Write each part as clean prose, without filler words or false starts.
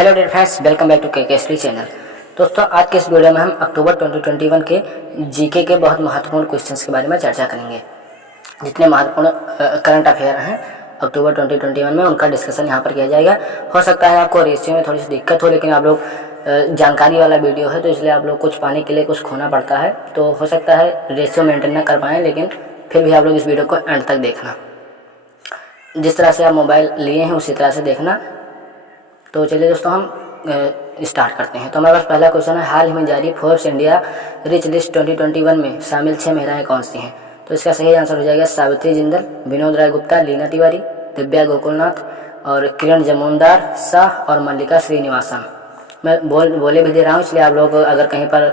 Hello dear friends, welcome back to KKST channel. दोस्तों, आज के इस वीडियो में हम अक्टूबर 2021 के जीके के बहुत महत्वपूर्ण क्वेश्चंस के बारे में चर्चा करेंगे। जितने महत्वपूर्ण करंट अफेयर हैं अक्टूबर 2021 में, उनका डिस्कशन यहाँ पर किया जाएगा। हो सकता है आपको रेशियो में थोड़ी सी दिक्कत हो, लेकिन आप लोग जानकारी वाला वीडियो है तो इसलिए आप लोग कुछ पाने के लिए कुछ खोना पड़ता है, तो हो सकता है रेशियो मेंटेन ना कर पाएँ, लेकिन फिर भी आप लोग इस वीडियो को एंड तक देखना। जिस तरह से आप मोबाइल लिए हैं उसी तरह से देखना। तो चलिए दोस्तों, हम स्टार्ट करते हैं। तो हमारे पास पहला क्वेश्चन है, हाल ही में जारी फोर्ब्स इंडिया रिच लिस्ट 2021 में शामिल 6 महिलाएं कौन सी हैं? तो इसका सही आंसर हो जाएगा सावित्री जिंदल, विनोद राय गुप्ता, लीना तिवारी, दिव्या गोकुलनाथ और किरण जमुनदार शाह और मल्लिका श्रीनिवासन। मैं बोले भी दे रहा हूँ, इसलिए आप लोग अगर कहीं पर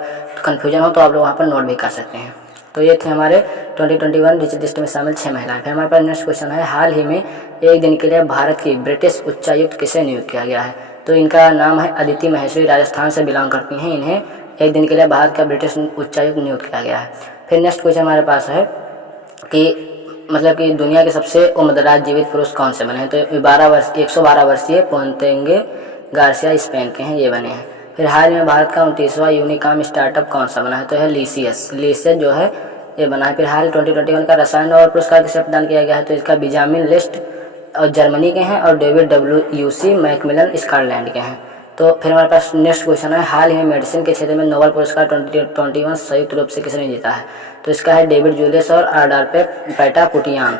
कन्फ्यूजन हो तो आप लोग वहाँ पर नोट भी कर सकते हैं। तो ये थे हमारे 2021 रिच लिस्ट में शामिल 6 महिलाएं। फिर हमारे पास नेक्स्ट क्वेश्चन है, हाल ही में एक दिन के लिए भारत की ब्रिटिश उच्चायुक्त किसे नियुक्त किया गया है? तो इनका नाम है अदिति महेश्वरी, राजस्थान से बिलोंग करती हैं। इन्हें एक दिन के लिए भारत का ब्रिटिश उच्चायुक्त नियुक्त किया गया है। फिर नेक्स्ट क्वेश्चन हमारे पास है कि दुनिया के सबसे उम्रदराज जीवित पुरुष कौन से बने हैं? तो 112 वर्षीय पोंतेंगे गार्सिया स्पेन के हैं, ये बने हैं। फिर हाल में भारत का 29वां यूनिकॉम स्टार्टअप कौन सा बना है? तो है लीसियस जो है ये बना है। फिर हाल 2021 का रसायन और पुरस्कार किसे प्रदान किया गया है? तो इसका बेंजामिन लिस्ट और जर्मनी के हैं और डेविड WUC मैकमिलन स्कॉटलैंड के हैं। तो फिर हमारे पास नेक्स्ट क्वेश्चन है, हाल ही में मेडिसिन के क्षेत्र में नोबेल पुरस्कार 2021 संयुक्त रूप से किसने जीता है? तो इसका है डेविड जूलियस और आडार्पे पैटापुटियान।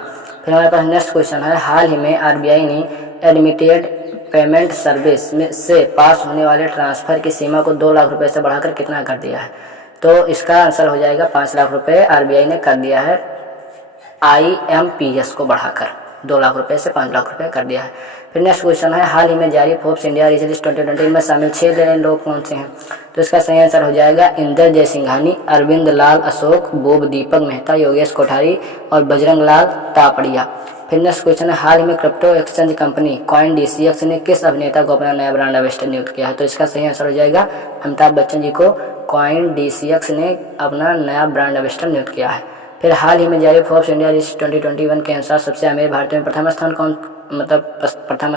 फिर हमारे पास नेक्स्ट क्वेश्चन है, हाल ही में RBI ने एडमिटेड पेमेंट सर्विस में से पास होने वाले ट्रांसफ़र की सीमा को 2 लाख रुपये से बढ़ाकर कितना कर दिया है? तो इसका आंसर हो जाएगा 5 लाख रुपये RBI ने कर दिया है। IMPS को बढ़ाकर 2 लाख रुपये से 5 लाख रुपये कर दिया है। फिर नेक्स्ट क्वेश्चन है, हाल ही में जारी फोर्ब्स इंडिया रिच लिस्ट 2020 में शामिल 6 लोग कौन से हैं? तो इसका सही आंसर हो जाएगा इंदर जयसिंघानी, अरविंद लाल अशोक, बोब दीपक मेहता, योगेश कोठारी और बजरंग लाल तापड़िया। फिर नेक्स्ट क्वेश्चन है, हाल ही में क्रिप्टो एक्सचेंज कंपनी CoinDCX ने किस अभिनेता को अपना नया ब्रांड एम्बेसडर नियुक्त किया है? तो इसका सही आंसर हो जाएगा अमिताभ बच्चन जी को CoinDCX ने अपना नया ब्रांड एम्बेसडर नियुक्त किया है। फिर हाल ही में जारी फोर्ब्स इंडिया लिस्ट 2021 के अनुसार सबसे अमीर भारतीय में प्रथम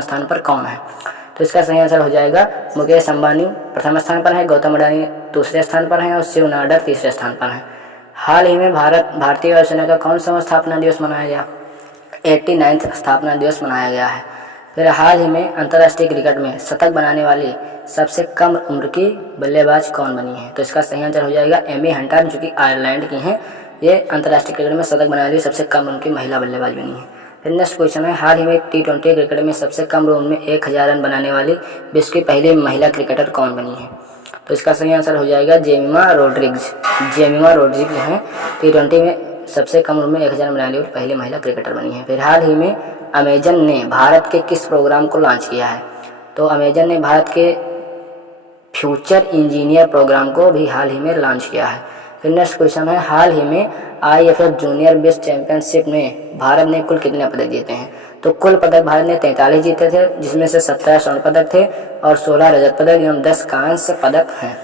स्थान पर कौन है? तो इसका सही आंसर हो जाएगा मुकेश अंबानी प्रथम स्थान पर है, गौतम अडानी दूसरे स्थान पर हैं और शिव नाडर तीसरे स्थान पर हैं। हाल ही में भारतीय वायुसेना का कौन सा स्थापना दिवस मनाया गया? 89वां स्थापना दिवस मनाया गया है। फिर हाल ही में अंतर्राष्ट्रीय क्रिकेट में शतक बनाने वाली सबसे कम उम्र की बल्लेबाज कौन बनी है? तो इसका सही आंसर हो जाएगा एमी हंटर, जो कि आयरलैंड की हैं। ये अंतर्राष्ट्रीय क्रिकेट में शतक बनाने वाली सबसे कम उम्र की महिला बल्लेबाज बनी है। फिर नेक्स्ट क्वेश्चन है, हाल ही में T20 क्रिकेट में सबसे कम उम्र में 1000 रन बनाने वाली विश्व की पहली महिला क्रिकेटर कौन बनी है? तो इसका सही आंसर हो जाएगा जेमिमा रोड्रिग्स हैं। T20 में सबसे कम उम्र में 1000 रन बनाने वाली पहली महिला क्रिकेटर बनी है। फिर हाल ही में अमेजन ने भारत के किस प्रोग्राम को लॉन्च किया है? तो अमेजन ने भारत के फ्यूचर इंजीनियर प्रोग्राम को भी हाल ही में लॉन्च किया है। फिर नेक्स्ट क्वेश्चन है, हाल ही में IFF जूनियर विश्व चैंपियनशिप में भारत ने कुल कितने पदक जीते हैं? तो कुल पदक भारत ने 43 जीते थे, जिसमें से 17 स्वर्ण पदक थे और 16 रजत पदक एवं 10 कांस्य पदक हैं।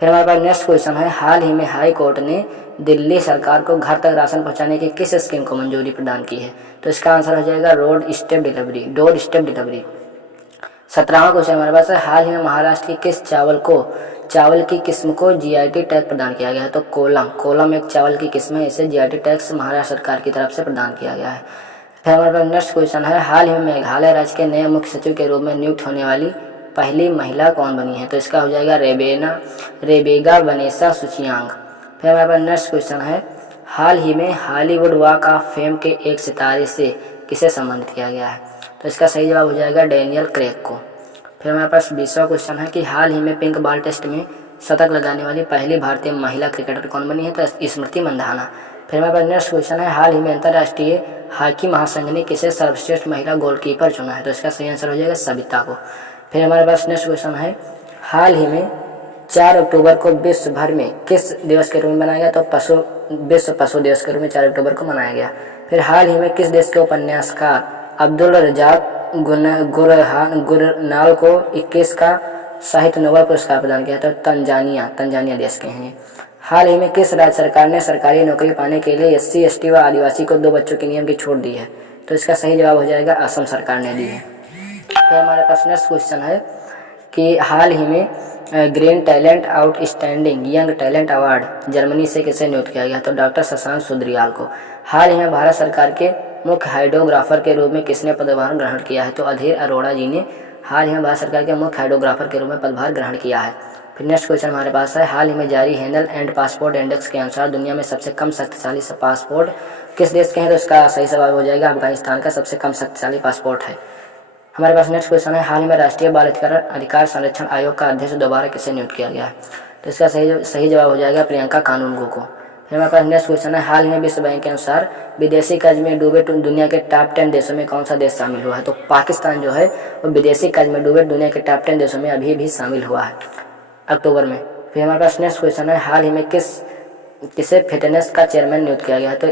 फिर हमारे पास नेक्स्ट क्वेश्चन है, हाल ही में हाई कोर्ट ने दिल्ली सरकार को घर तक राशन पहुंचाने की किस स्कीम को मंजूरी प्रदान की है? तो इसका आंसर हो जाएगा डोर स्टेप डिलीवरी। 17वां क्वेश्चन हमारे पास है, हाल ही में महाराष्ट्र की किस चावल की किस्म को GIT टैग प्रदान किया गया है? तो कोलम एक चावल की किस्म है, इसे GIT टैग महाराष्ट्र सरकार की तरफ से प्रदान किया गया है। फिर हमारे पास नेक्स्ट क्वेश्चन है, हाल ही में मेघालय राज्य के नए मुख्य सचिव के रूप में नियुक्त होने वाली पहली महिला कौन बनी है? तो इसका हो जाएगा रेबेगा वनेसा सुचियांग। फिर हमारे पास नेक्स्ट क्वेश्चन है, हाल ही में हॉलीवुड वॉक ऑफ फेम के एक सितारे से किसे सम्मानित किया गया है? तो इसका सही जवाब हो जाएगा डैनियल क्रेग को। फिर हमारे पास 20वां क्वेश्चन है कि हाल ही में पिंक बॉल टेस्ट में शतक लगाने वाली पहली भारतीय महिला क्रिकेटर कौन बनी है? तो स्मृति मंधाना। फिर हमारे पास नेक्स्ट क्वेश्चन है, हाल ही में अंतर्राष्ट्रीय हॉकी महासंघ ने किसे सर्वश्रेष्ठ महिला गोलकीपर चुना है? तो इसका सही आंसर हो जाएगा सविता को। फिर हमारे पास नेक्स्ट क्वेश्चन है, हाल ही में 4 अक्टूबर को विश्व भर में किस दिवस के रूप में मनाया गया? तो विश्व पशु दिवस के रूप में 4 अक्टूबर को मनाया गया। फिर हाल ही में किस देश के उपन्यासकार अब्दुल रजाक गुरनाल को 21 का साहित्य नोबेल पुरस्कार प्रदान किया? तो तंजानिया देश के हैं। हाल ही में किस राज्य सरकार ने सरकारी नौकरी पाने के लिए SC ST व आदिवासी को 2 बच्चों के नियम की छूट दी है? तो इसका सही जवाब हो जाएगा असम सरकार ने दी है। फिर हमारे पास नेक्स्ट क्वेश्चन है, कि हाल ही में green talent outstanding young talent award Germany से किसे नियुक्त किया गया? तो डॉक्टर शशांक सुद्रियाल को। हाल ही में भारत सरकार के मुख्य हाइड्रोग्राफर के रूप में किसने पदभार ग्रहण किया है? तो अधीर अरोड़ा जी ने हाल ही में भारत सरकार के मुख्य हाइड्रोग्राफर के रूप में पदभार ग्रहण किया है। फिर नेक्स्ट क्वेश्चन हमारे पास है, हाल ही में जारी हेनल एंड पासपोर्ट इंडेक्स के अनुसार दुनिया में सबसे कम शक्तिशाली पासपोर्ट किस देश के हैं? तो इसका सही जवाब हो जाएगा अफगानिस्तान का सबसे कम शक्तिशाली पासपोर्ट है। हमारे पास नेक्स्ट क्वेश्चन है, हाल ही में राष्ट्रीय बाल अधिकार संरक्षण आयोग का अध्यक्ष दोबारा किसे नियुक्त किया गया है? तो इसका सही जवाब हो जाएगा प्रियंका कानूनगो को। फिर हमारे पास नेक्स्ट क्वेश्चन है, हाल ही में विश्व बैंक के अनुसार विदेशी कर्ज में डूबे दुनिया के टॉप 10 देशों में कौन सा देश शामिल हुआ है? तो पाकिस्तान जो है वो विदेशी कर्ज में डूबे दुनिया के टॉप 10 देशों में अभी भी शामिल हुआ है अक्टूबर में। फिर हमारे पास नेक्स्ट क्वेश्चन है, हाल ही में किसे फिटनेस का चेयरमैन नियुक्त किया गया है? तो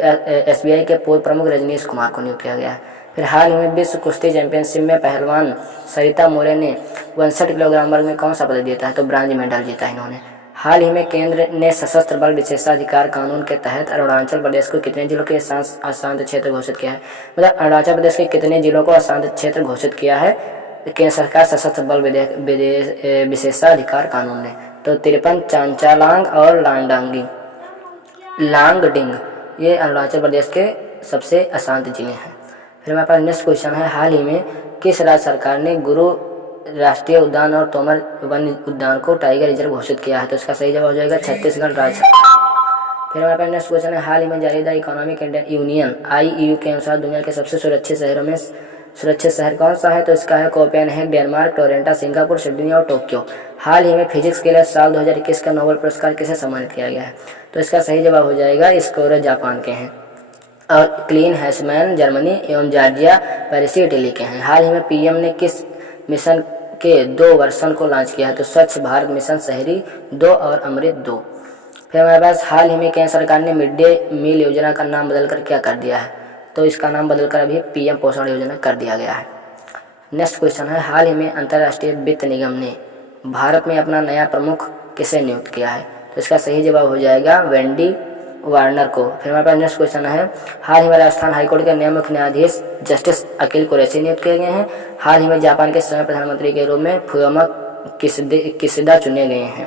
SBI के पूर्व प्रमुख रजनीश कुमार को नियुक्त किया गया है। फिर हाल ही में विश्व कुश्ती चैंपियनशिप में पहलवान सरिता मोरे ने 62 किलोग्राम वर्ग में कौन सा पदक जीता है? तो ब्रांज मेडल जीता है इन्होंने। हाल ही में केंद्र ने सशस्त्र बल विशेषाधिकार कानून के तहत अरुणाचल प्रदेश को कितने जिलों के अशांत क्षेत्र घोषित किया है? मतलब अरुणाचल प्रदेश के कितने जिलों को अशांत क्षेत्र घोषित किया है केंद्र सरकार सशस्त्र बल विशेषाधिकार कानून ने? तो 53 चांचालांग और लांगडिंग ये अरुणाचल प्रदेश के सबसे अशांत जिले हैं। फिर हमारे पास नेक्स्ट क्वेश्चन है, हाल ही में किस राज्य सरकार ने गुरु राष्ट्रीय उद्यान और तोमर वन उद्यान को टाइगर रिजर्व घोषित किया है? तो इसका सही जवाब हो जाएगा छत्तीसगढ़ राज्य सरकार। फिर हमारे पास नेक्स्ट क्वेश्चन है, हाल ही में जारी द इकोनॉमिक यूनियन IEU के अनुसार दुनिया के सबसे सुरक्षित शहर कौन सा है? तो इसका है Copenhagen Denmark, Toronto Singapore, Sydney और टोक्यो। हाल ही में फिजिक्स के लिए साल 2021 का नोबेल पुरस्कार किसे सम्मानित किया गया है? तो इसका सही जवाब हो जाएगा स्कोर जापान के हैं और क्लीन हैसमैन जर्मनी एवं जॉर्जिया पेरिस इटली के हैं। हाल ही में PM ने किस मिशन के 2 वर्जन को लॉन्च किया है? तो स्वच्छ भारत मिशन शहरी 2 और अमृत 2। फिर हमारे पास हाल ही में केंद्र सरकार ने मिड डे मील योजना का नाम बदलकर क्या कर दिया है? तो इसका नाम बदलकर अभी PM पोषण योजना कर दिया गया है। नेक्स्ट क्वेश्चन है, हाल ही में अंतर्राष्ट्रीय वित्त निगम ने भारत में अपना नया प्रमुख किसे नियुक्त किया है? तो इसका सही जवाब हो जाएगा वेंडी वार्नर को। फिर हमारे पास नेक्स्ट क्वेश्चन है, हाल ही में राजस्थान हाईकोर्ट के नए मुख्य न्यायाधीश जस्टिस अखिल कुरैशी नियुक्त किए गए हैं। हाल ही में जापान के स्वयं प्रधानमंत्री के रूप में फुयोमा किशिदा चुने गए हैं।